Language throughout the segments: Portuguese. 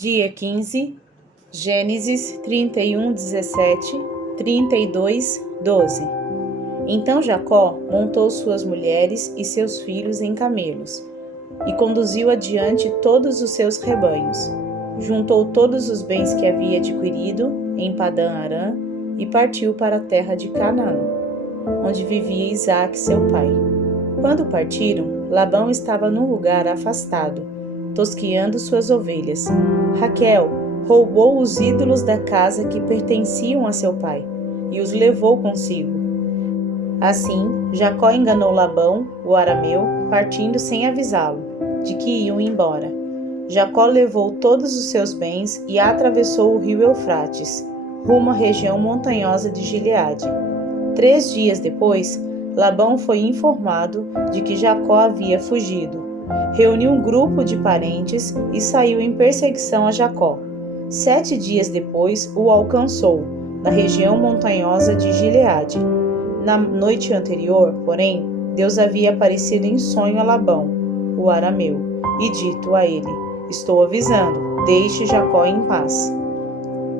Dia 15, Gênesis 31, 17, 32, 12. Então Jacó montou suas mulheres e seus filhos em camelos, e conduziu adiante todos os seus rebanhos. Juntou todos os bens que havia adquirido em Padã-Arã e partiu para a terra de Canaã, onde vivia Isaque, seu pai. Quando partiram, Labão estava num lugar afastado, tosqueando suas ovelhas. Raquel roubou os ídolos da casa que pertenciam a seu pai e os levou consigo. Assim, Jacó enganou Labão, o arameu, partindo sem avisá-lo de que iam embora. Jacó levou todos os seus bens e atravessou o rio Eufrates, rumo à região montanhosa de Gileade. 3 dias depois, Labão foi informado de que Jacó havia fugido. Reuniu um grupo de parentes e saiu em perseguição a Jacó. 7 dias depois, o alcançou, na região montanhosa de Gileade. Na noite anterior, porém, Deus havia aparecido em sonho a Labão, o arameu, e dito a ele: "Estou avisando, deixe Jacó em paz."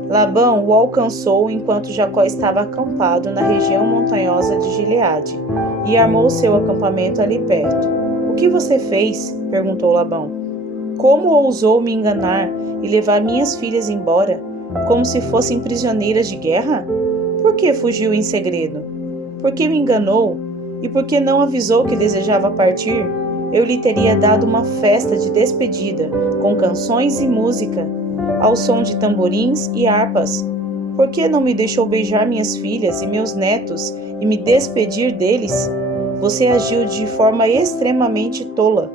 Labão o alcançou enquanto Jacó estava acampado na região montanhosa de Gileade, e armou seu acampamento ali perto. "O que você fez?" perguntou Labão. "Como ousou me enganar e levar minhas filhas embora, como se fossem prisioneiras de guerra? Por que fugiu em segredo? Por que me enganou? E por que não avisou que desejava partir? Eu lhe teria dado uma festa de despedida, com canções e música, ao som de tamborins e harpas. Por que não me deixou beijar minhas filhas e meus netos e me despedir deles? Você agiu de forma extremamente tola.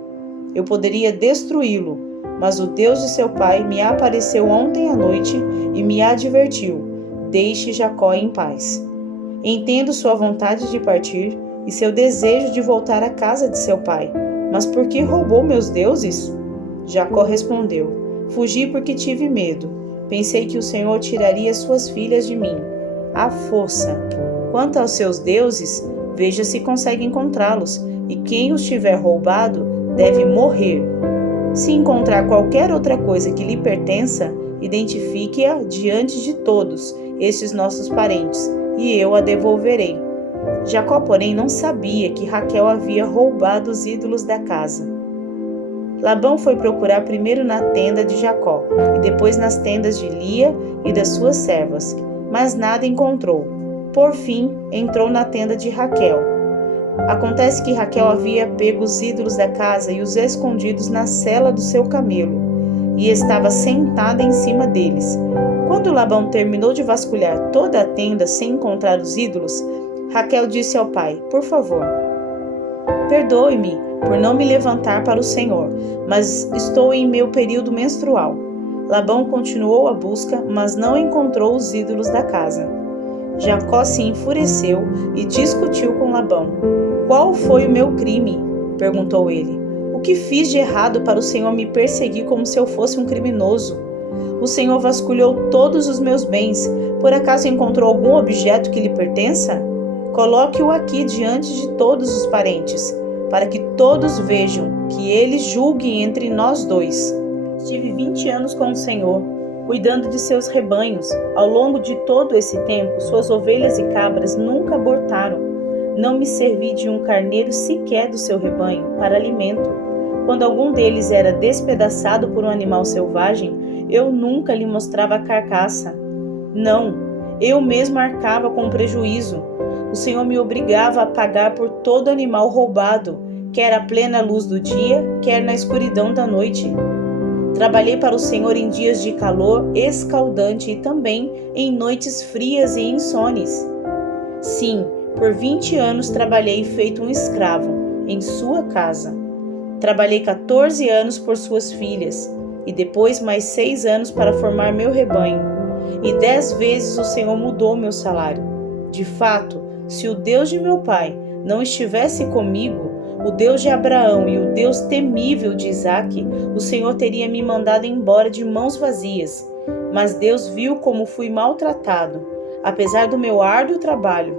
Eu poderia destruí-lo, mas o Deus de seu pai me apareceu ontem à noite e me advertiu: deixe Jacó em paz. Entendo sua vontade de partir e seu desejo de voltar à casa de seu pai, mas por que roubou meus deuses?" Jacó respondeu: "Fugi porque tive medo. Pensei que o Senhor tiraria suas filhas de mim. À força. Quanto aos seus deuses, veja se consegue encontrá-los, e quem os tiver roubado deve morrer. Se encontrar qualquer outra coisa que lhe pertença, identifique-a diante de todos estes nossos parentes, e eu a devolverei." Jacó, porém, não sabia que Raquel havia roubado os ídolos da casa. Labão foi procurar primeiro na tenda de Jacó, e depois nas tendas de Lia e das suas servas, mas nada encontrou. Por fim, entrou na tenda de Raquel. Acontece que Raquel havia pego os ídolos da casa e os escondidos na sela do seu camelo, e estava sentada em cima deles. Quando Labão terminou de vasculhar toda a tenda sem encontrar os ídolos, Raquel disse ao pai: "Por favor, perdoe-me por não me levantar para o Senhor, mas estou em meu período menstrual." Labão continuou a busca, mas não encontrou os ídolos da casa. Jacó se enfureceu e discutiu com Labão. "Qual foi o meu crime?" perguntou ele. "O que fiz de errado para o Senhor me perseguir como se eu fosse um criminoso? O Senhor vasculhou todos os meus bens. Por acaso encontrou algum objeto que lhe pertença? Coloque-o aqui diante de todos os parentes, para que todos vejam, que ele julgue entre nós dois. Estive 20 anos com o Senhor, cuidando de seus rebanhos. Ao longo de todo esse tempo, suas ovelhas e cabras nunca abortaram. Não me servi de um carneiro sequer do seu rebanho para alimento. Quando algum deles era despedaçado por um animal selvagem, eu nunca lhe mostrava a carcaça. Não, eu mesmo arcava com prejuízo. O Senhor me obrigava a pagar por todo animal roubado, quer à plena luz do dia, quer na escuridão da noite. Trabalhei para o Senhor em dias de calor escaldante e também em noites frias e insones. Sim, por 20 anos trabalhei feito um escravo em sua casa. Trabalhei 14 anos por suas filhas, e depois mais 6 anos para formar meu rebanho. E 10 vezes o Senhor mudou meu salário. De fato, se o Deus de meu pai não estivesse comigo, o Deus de Abraão e o Deus temível de Isaque, o Senhor teria me mandado embora de mãos vazias. Mas Deus viu como fui maltratado, apesar do meu árduo trabalho.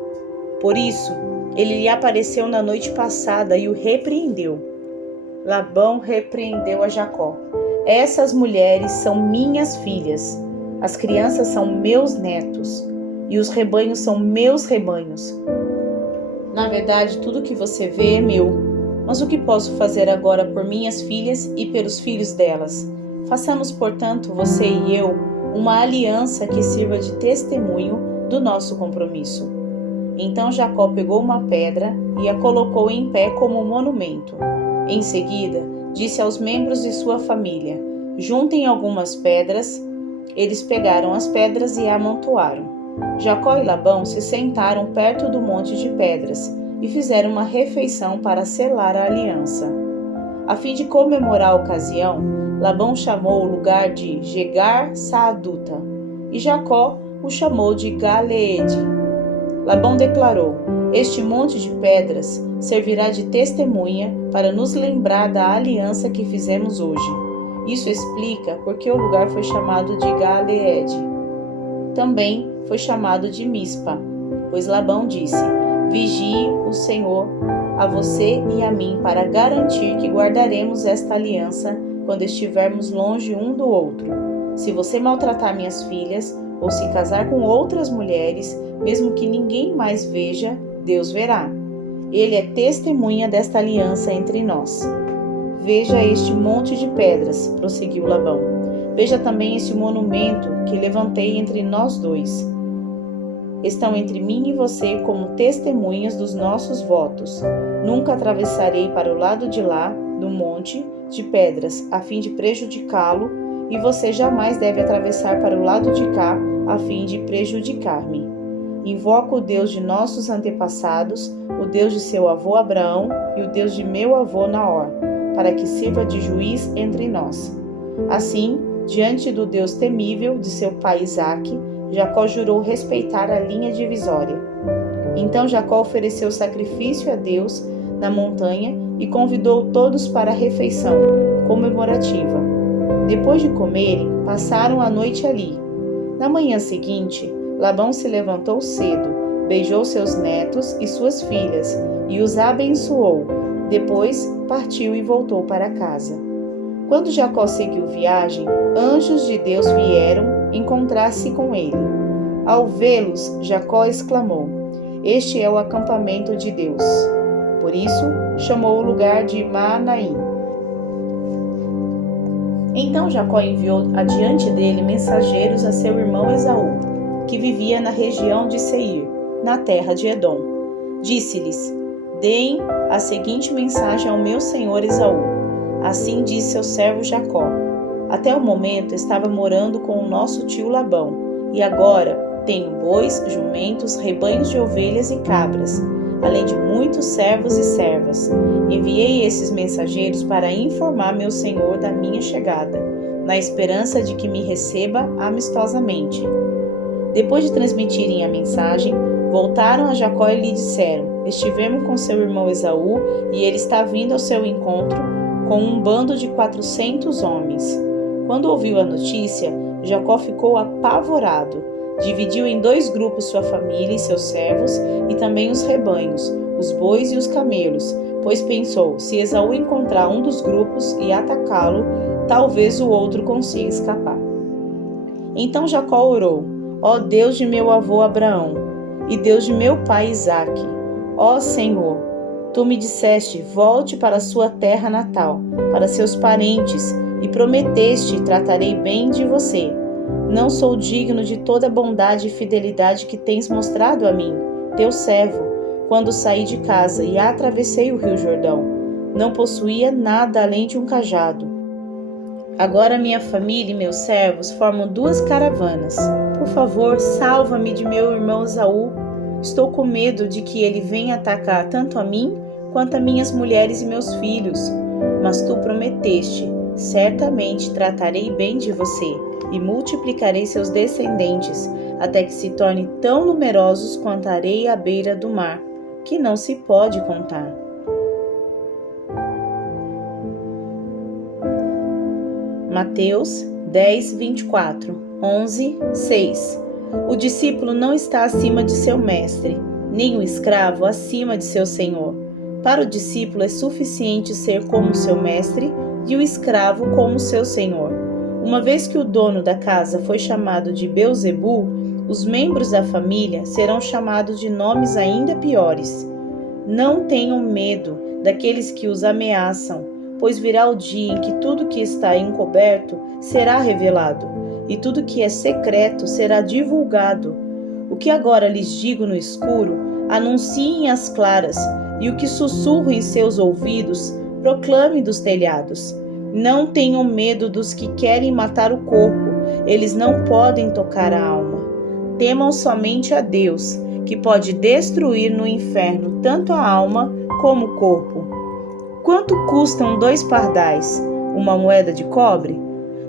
Por isso, ele lhe apareceu na noite passada e o repreendeu. Labão repreendeu a Jacó. Essas mulheres são minhas filhas, as crianças são meus netos, e os rebanhos são meus rebanhos. Na verdade, tudo que você vê é meu. Mas o que posso fazer agora por minhas filhas e pelos filhos delas? Façamos, portanto, você e eu, uma aliança que sirva de testemunho do nosso compromisso. Então Jacó pegou uma pedra e a colocou em pé como monumento. Em seguida, disse aos membros de sua família: juntem algumas pedras. Eles pegaram as pedras e a amontoaram. Jacó e Labão se sentaram perto do monte de pedras e fizeram uma refeição para selar a aliança. A fim de comemorar a ocasião, Labão chamou o lugar de Jegar-Saaduta e Jacó o chamou de Galeede. Labão declarou: este monte de pedras servirá de testemunha para nos lembrar da aliança que fizemos hoje. Isso explica por que o lugar foi chamado de Galeede. Também foi chamado de Mispa, pois Labão disse: vigie o Senhor a você e a mim para garantir que guardaremos esta aliança quando estivermos longe um do outro. Se você maltratar minhas filhas ou se casar com outras mulheres, mesmo que ninguém mais veja, Deus verá. Ele é testemunha desta aliança entre nós. Veja este monte de pedras, prosseguiu Labão. Veja também este monumento que levantei entre nós dois. Estão entre mim e você como testemunhas dos nossos votos. Nunca atravessarei para o lado de lá do monte de pedras, a fim de prejudicá-lo, e você jamais deve atravessar para o lado de cá, a fim de prejudicar-me. Invoco o Deus de nossos antepassados, o Deus de seu avô Abraão e o Deus de meu avô Naor, para que sirva de juiz entre nós. Assim, diante do Deus temível de seu pai Isaque, Jacó jurou respeitar a linha divisória. Então Jacó ofereceu sacrifício a Deus na montanha e convidou todos para a refeição comemorativa. Depois de comerem, passaram a noite ali. Na manhã seguinte, Labão se levantou cedo, beijou seus netos e suas filhas e os abençoou. Depois partiu e voltou para casa. Quando Jacó seguiu viagem, anjos de Deus vieram encontrar-se com ele. Ao vê-los, Jacó exclamou: este é o acampamento de Deus. Por isso, chamou o lugar de Maanaim. Então Jacó enviou adiante dele mensageiros a seu irmão Esaú, que vivia na região de Seir, na terra de Edom. Disse-lhes: deem a seguinte mensagem ao meu senhor Esaú. Assim disse seu servo Jacó: até o momento estava morando com o nosso tio Labão, e agora tenho bois, jumentos, rebanhos de ovelhas e cabras, além de muitos servos e servas. Enviei esses mensageiros para informar meu senhor da minha chegada, na esperança de que me receba amistosamente. Depois de transmitirem a mensagem, voltaram a Jacó e lhe disseram: estivemos com seu irmão Esaú, e ele está vindo ao seu encontro com um bando de 400 homens. Quando ouviu a notícia, Jacó ficou apavorado. Dividiu em 2 grupos sua família e seus servos, e também os rebanhos, os bois e os camelos, pois pensou: se Esaú encontrar um dos grupos e atacá-lo, talvez o outro consiga escapar. Então Jacó orou: ó Deus de meu avô Abraão, e Deus de meu pai Isaque, ó Senhor, tu me disseste: volte para sua terra natal, para seus parentes, e prometeste: tratarei bem de você. Não sou digno de toda a bondade e fidelidade que tens mostrado a mim, teu servo, quando saí de casa e atravessei o rio Jordão. Não possuía nada além de um cajado. Agora minha família e meus servos formam 2 caravanas. Por favor, salva-me de meu irmão Esaú. Estou com medo de que ele venha atacar tanto a mim quanto a minhas mulheres e meus filhos. Mas tu prometeste: certamente tratarei bem de você e multiplicarei seus descendentes, até que se tornem tão numerosos quanto a areia à beira do mar, que não se pode contar. Mateus 10, 24, 11, 6. O discípulo não está acima de seu mestre, nem o escravo acima de seu senhor. Para o discípulo é suficiente ser como seu mestre e o escravo como seu senhor. Uma vez que o dono da casa foi chamado de Beelzebu, os membros da família serão chamados de nomes ainda piores. Não tenham medo daqueles que os ameaçam, pois virá o dia em que tudo que está encoberto será revelado, e tudo que é secreto será divulgado. O que agora lhes digo no escuro, anunciem às claras, e o que sussurro em seus ouvidos, proclame dos telhados. Não tenham medo dos que querem matar o corpo, eles não podem tocar a alma. Temam somente a Deus, que pode destruir no inferno tanto a alma como o corpo. Quanto custam 2 pardais? Uma moeda de cobre?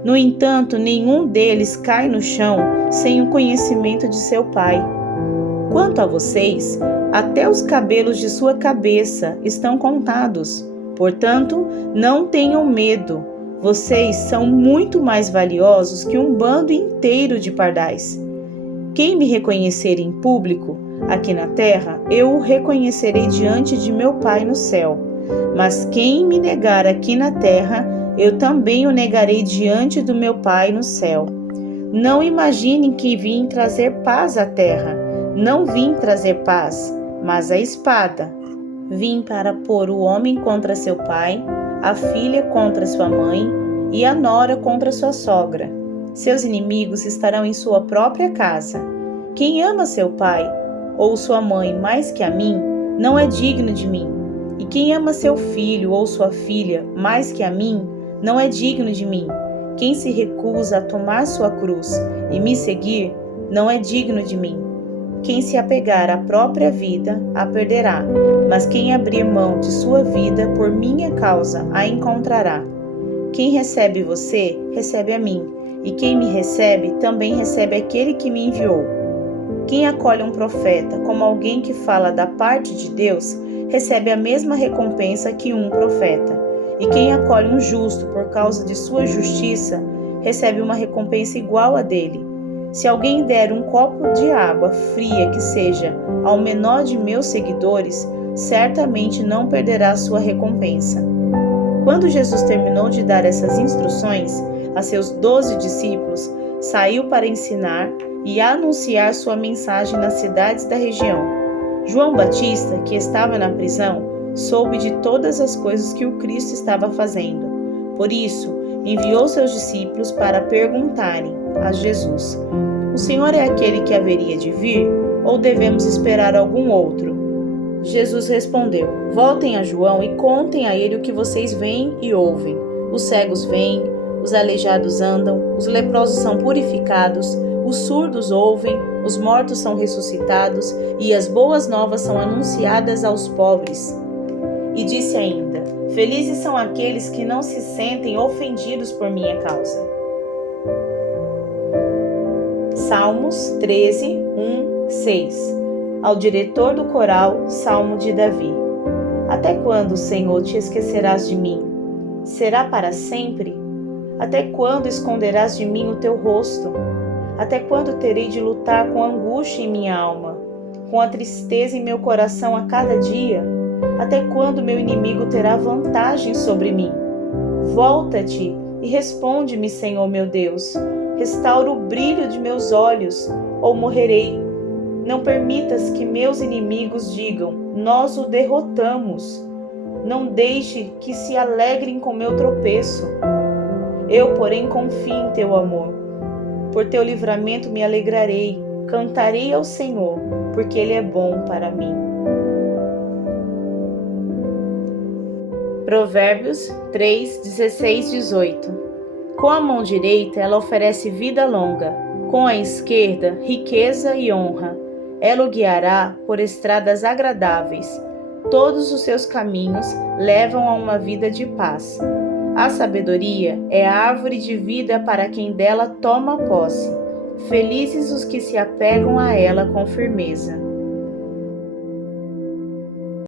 No entanto, nenhum deles cai no chão sem o conhecimento de seu Pai. Quanto a vocês, até os cabelos de sua cabeça estão contados. Portanto, não tenham medo. Vocês são muito mais valiosos que um bando inteiro de pardais. Quem me reconhecer em público, aqui na terra, eu o reconhecerei diante de meu Pai no céu. Mas quem me negar aqui na terra, eu também o negarei diante do meu Pai no céu. Não imaginem que vim trazer paz à terra. Não vim trazer paz, mas a espada. Vim para pôr o homem contra seu pai, a filha contra sua mãe e a nora contra sua sogra. Seus inimigos estarão em sua própria casa. Quem ama seu pai ou sua mãe mais que a mim, não é digno de mim. E quem ama seu filho ou sua filha mais que a mim, não é digno de mim. Quem se recusa a tomar sua cruz e me seguir, não é digno de mim. Quem se apegar à própria vida, a perderá, mas quem abrir mão de sua vida por minha causa, a encontrará. Quem recebe você, recebe a mim, e quem me recebe, também recebe aquele que me enviou. Quem acolhe um profeta como alguém que fala da parte de Deus, recebe a mesma recompensa que um profeta. E quem acolhe um justo por causa de sua justiça, recebe uma recompensa igual a dele. Se alguém der um copo de água fria que seja ao menor de meus seguidores, certamente não perderá sua recompensa. Quando Jesus terminou de dar essas instruções a seus 12 discípulos, saiu para ensinar e anunciar sua mensagem nas cidades da região. João Batista, que estava na prisão, soube de todas as coisas que o Cristo estava fazendo. Por isso, enviou seus discípulos para perguntarem a Jesus: o Senhor é aquele que haveria de vir, ou devemos esperar algum outro? Jesus respondeu: voltem a João e contem a ele o que vocês veem e ouvem. Os cegos veem, os aleijados andam, os leprosos são purificados, os surdos ouvem, os mortos são ressuscitados e as boas novas são anunciadas aos pobres. E disse ainda: felizes são aqueles que não se sentem ofendidos por minha causa. Salmos 13, 1, 6. Ao diretor do coral, Salmo de Davi. Até quando, Senhor, te esquecerás de mim? Será para sempre? Até quando esconderás de mim o teu rosto? Até quando terei de lutar com angústia em minha alma, com a tristeza em meu coração a cada dia? Até quando meu inimigo terá vantagem sobre mim? Volta-te e responde-me, Senhor meu Deus. Restaura o brilho de meus olhos, ou morrerei. Não permitas que meus inimigos digam: nós o derrotamos. Não deixe que se alegrem com meu tropeço. Eu, porém, confio em teu amor. Por teu livramento me alegrarei, cantarei ao Senhor, porque Ele é bom para mim. Provérbios 3, 16, 18. Com a mão direita ela oferece vida longa, com a esquerda riqueza e honra. Ela o guiará por estradas agradáveis. Todos os seus caminhos levam a uma vida de paz. A sabedoria é a árvore de vida para quem dela toma posse. Felizes os que se apegam a ela com firmeza.